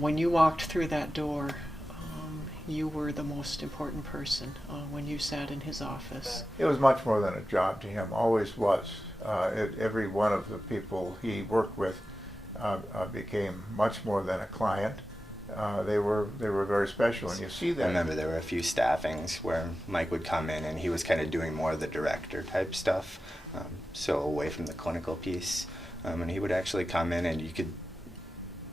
when you walked through that door, you were the most important person when you sat in his office. It was much more than a job to him, always was. Every one of the people he worked with became much more than a client. They were very special, and you see that. I remember there were a few staffings where Mike would come in and he was kind of doing more of the director type stuff, so away from the clinical piece. And he would actually come in and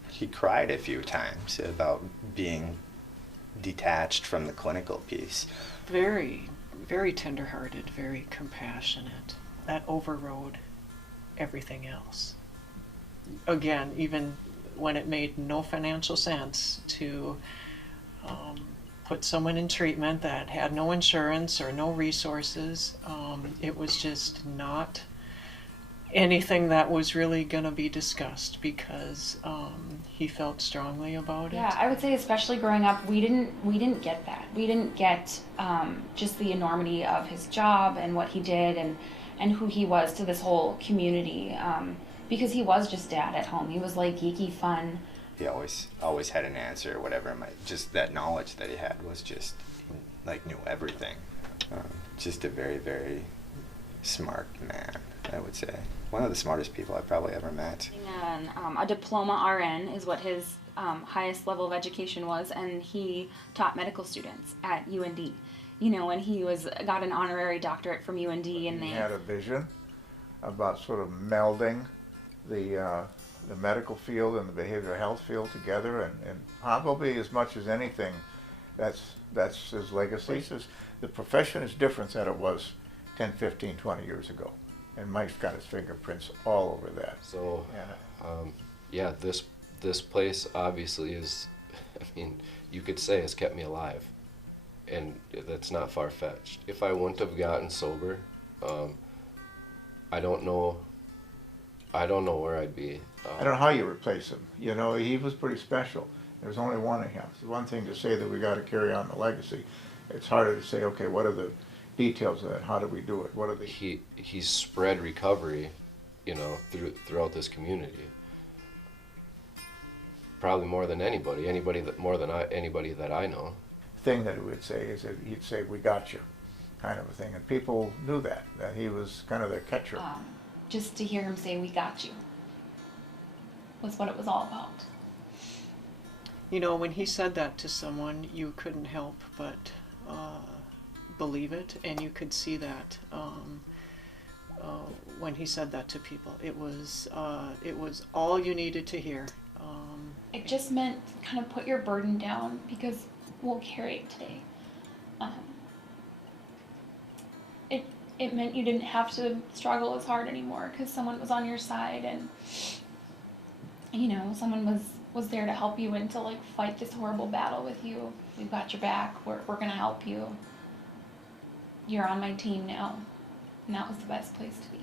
he cried a few times about being detached from the clinical piece. Very, very tender-hearted, very compassionate. That overrode everything else. Again, even when it made no financial sense to put someone in treatment that had no insurance or no resources, it was just not anything that was really going to be discussed because he felt strongly about it. Yeah, I would say especially growing up, we didn't get that. We didn't get just the enormity of his job and what he did and who he was to this whole community. Because he was just dad at home. He was like geeky fun. He always had an answer or whatever. Just that knowledge that he had was just like knew everything. Just a very, very smart man, I would say. One of the smartest people I've probably ever met. And a diploma RN is what his highest level of education was, and he taught medical students at UND. You know, and he got an honorary doctorate from UND, and he had a vision about sort of melding the medical field and the behavioral health field together, and probably as much as anything, that's his legacy. The profession is different than it was 10, 15, 20 years ago, and Mike's got his fingerprints all over that. So, yeah, this place obviously is, I mean, you could say has kept me alive, and that's not far-fetched. If I wouldn't have gotten sober, I don't know where I'd be. I don't know how you replace him. You know, he was pretty special. There's only one of him. It's one thing to say that we got to carry on the legacy. It's harder to say, okay, what are the details of that? How do we do it? What are the... He's spread recovery, you know, throughout this community. Probably more than anybody that I know. The thing that he would say is that he'd say, "We got you," kind of a thing, and people knew that he was kind of their catcher. Just to hear him say, "We got you," was what it was all about. You know, when he said that to someone, you couldn't help but believe it, and you could see that when he said that to people. It was all you needed to hear. It just meant kind of put your burden down because we'll carry it today. It meant you didn't have to struggle as hard anymore because someone was on your side, and you know, someone was there to help you and to like fight this horrible battle with you. We've got your back. We're gonna help you. You're on my team now, and that was the best place to be.